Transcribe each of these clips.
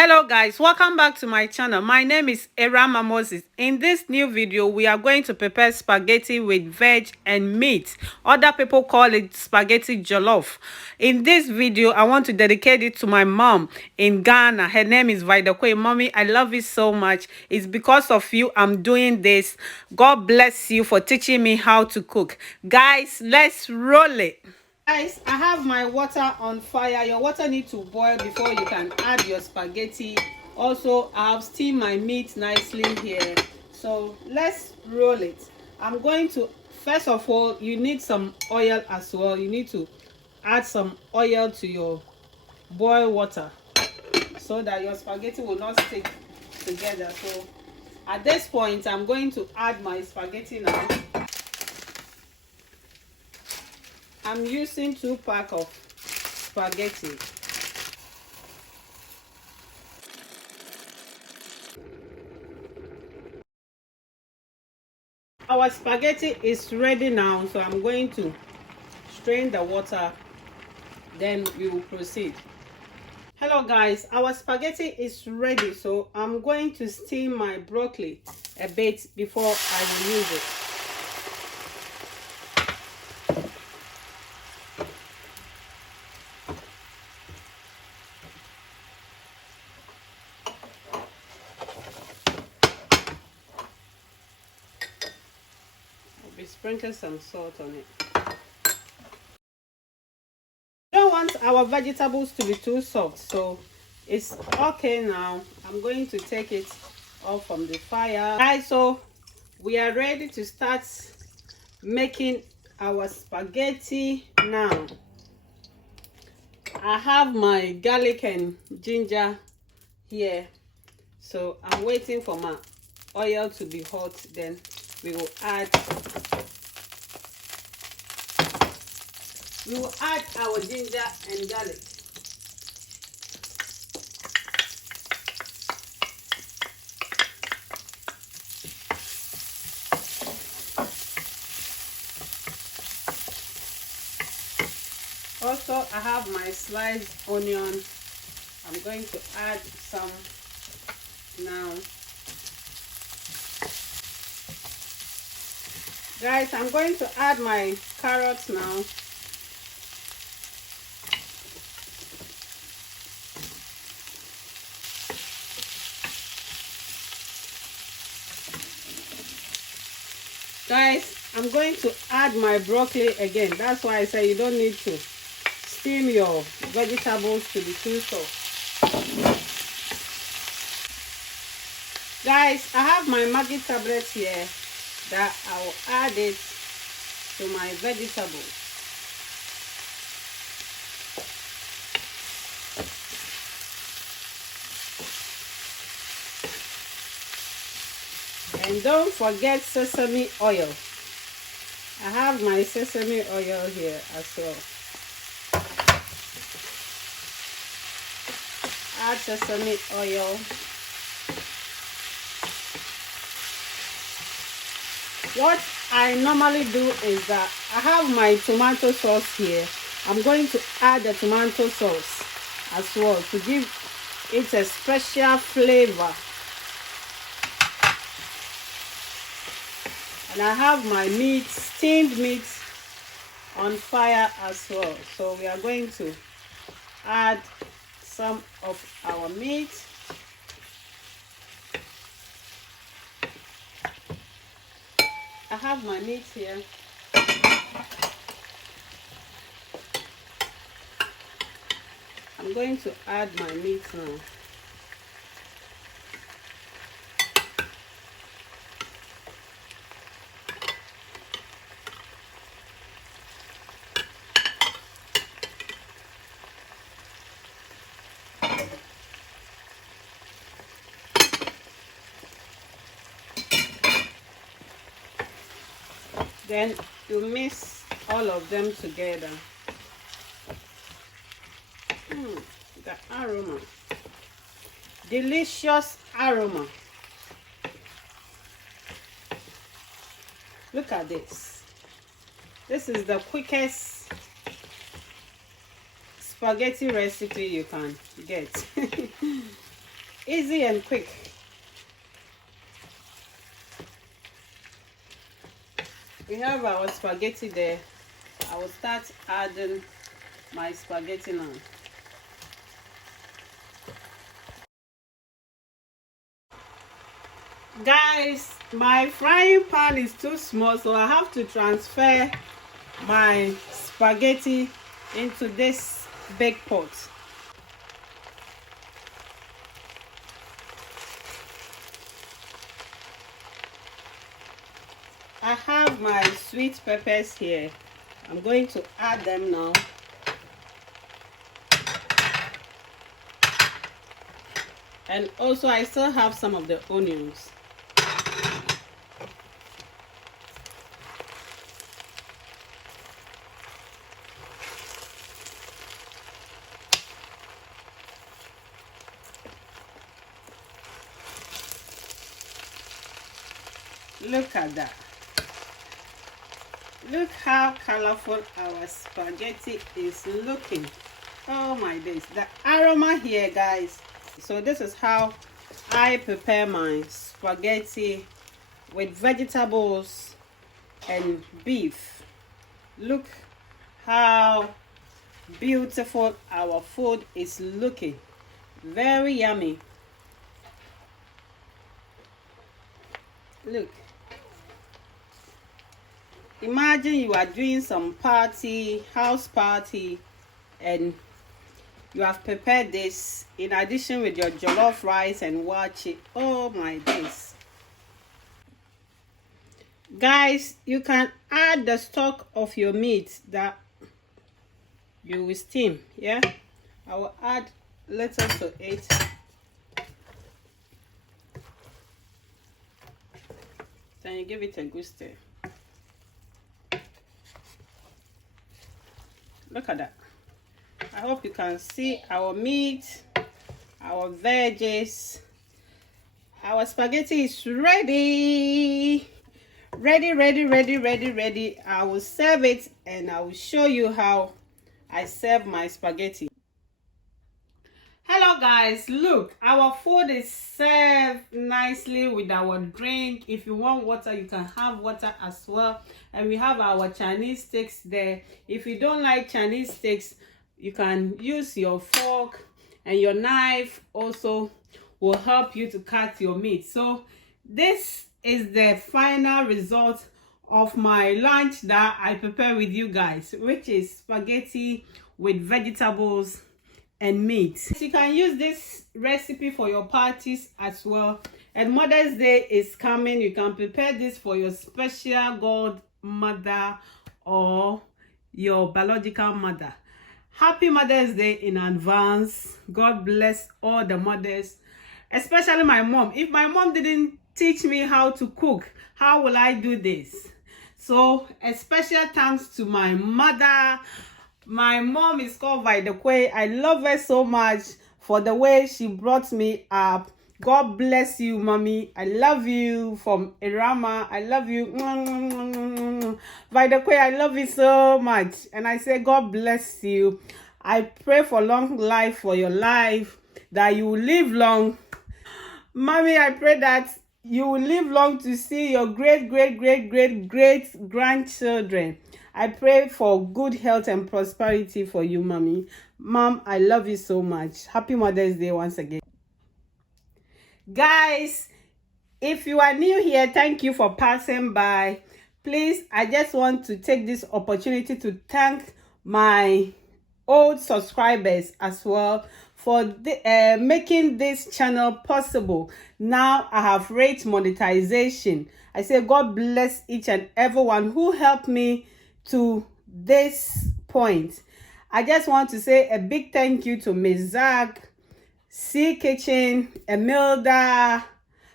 Hello guys, welcome back to my channel. My name is Erama Moses. In this new video, we are going to prepare spaghetti with veg and meat. Other people call it spaghetti jollof. In this video, I want to dedicate it to my mom in Ghana. Her name is Vidakwe. Mommy, I love you so much. It's because of you I'm doing this. God bless you for teaching me how to cook. Guys, let's roll it. Guys, I have my water on fire. Your water needs to boil before you can add your spaghetti. Also, I have steamed my meat nicely here. So let's roll it. I'm going to, first of all, you need some oil as well. You need to add some oil to your boiled water so that your spaghetti will not stick together. So at this point, I'm going to add my spaghetti now. I'm using 2 packs of spaghetti. Our spaghetti is ready now, so I'm going to strain the water, then we will proceed. Hello guys, our spaghetti is ready, so I'm going to steam my broccoli a bit before I will use it. We sprinkle some salt on it. We don't want our vegetables to be too soft, so it's okay now. I'm going to take it off from the fire. Guys, so we are ready to start making our spaghetti now. I have my garlic and ginger here, so I'm waiting for my oil to be hot, then we will add our ginger and garlic. Also, I have my sliced onion. I'm going to add some now. Guys, I'm going to add my carrots now. Guys, I'm going to add my broccoli again. That's why I say you don't need to steam your vegetables to be too soft. Guys, I have my Maggie Tablet here that I will add it to my vegetables. And don't forget sesame oil. I have my sesame oil here as well. Add sesame oil. What I normally do is that I have my tomato sauce here. I'm going to add the tomato sauce as well to give it a special flavor. And I have my meat, steamed meat, on fire as well. So we are going to add some of our meat. I have my meat here. I'm going to add my meat now. Then you mix all of them together. The aroma, delicious aroma. Look at this. This is the quickest spaghetti recipe you can get. Easy and quick. We have our spaghetti there. I will start adding my spaghetti now. Guys, my frying pan is too small, so I have to transfer my spaghetti into this big pot. I have my sweet peppers here. I'm going to add them now. And also I still have some of the onions. Look at that. Look how colorful our spaghetti is looking. Oh my days, the aroma here, guys. So this is how I prepare my spaghetti with vegetables and beef. Look how beautiful our food is looking. Very yummy. Look. Imagine you are doing some party, house party, and you have prepared this in addition with your jollof rice and watch it. Oh my days. Guys, you can add the stock of your meat that you will steam. Yeah, I will add little to it. Then you give it a good stir. Look at that. I hope you can see our meat, our veggies. Our spaghetti is ready. Ready. I will serve it and I will show you how I serve my spaghetti. Hello guys, look, our food is served nicely with our drink. If you want water, you can have water as well. And we have our Chinese sticks there. If you don't like Chinese sticks, you can use your fork, and your knife also will help you to cut your meat. So this is the final result of my lunch that I prepare with you guys, which is spaghetti with vegetables and meat. You can use this recipe for your parties as well. And Mother's Day is coming. You can prepare this for your special godmother or your biological mother. Happy Mother's Day in advance. God bless all the mothers, especially my mom. If my mom didn't teach me how to cook, how will I do this? So a special thanks to my mother. My mom is called Vaidekwe. I love her so much for the way she brought me up. God bless you, mommy. I love you from Irama. I love you. Vaidekwe, I love you so much. And I say, God bless you. I pray for long life for your life, that you will live long. Mommy, I pray that you will live long to see your great grandchildren. I pray for good health and prosperity for you, mommy. Mom, I love you so much. Happy Mother's Day once again. Guys, if you are new here, thank you for passing by. Please, I just want to take this opportunity to thank my old subscribers as well for making this channel possible. Now I have reached monetization. I say God bless each and everyone who helped me to this point. I just want to say a big thank you to Ms. Zach, Sea Kitchen, Emilda,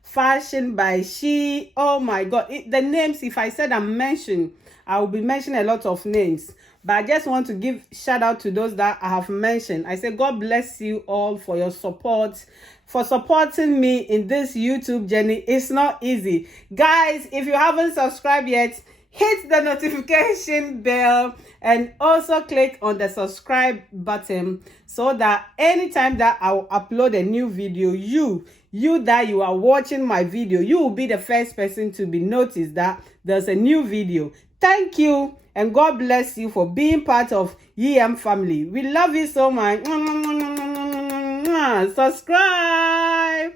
Fashion by She. Oh my God, the names, if I said I'm mentioned, I will be mentioning a lot of names. But I just want to give shout out to those that I have mentioned. I say God bless you all for your support, for supporting me in this YouTube journey. It's not easy. Guys, if you haven't subscribed yet, hit the notification bell, and also click on the subscribe button so that anytime that I will upload a new video, you that you are watching my video, you will be the first person to be noticed that there's a new video. Thank you, and God bless you for being part of EM family. We love you so much. Subscribe.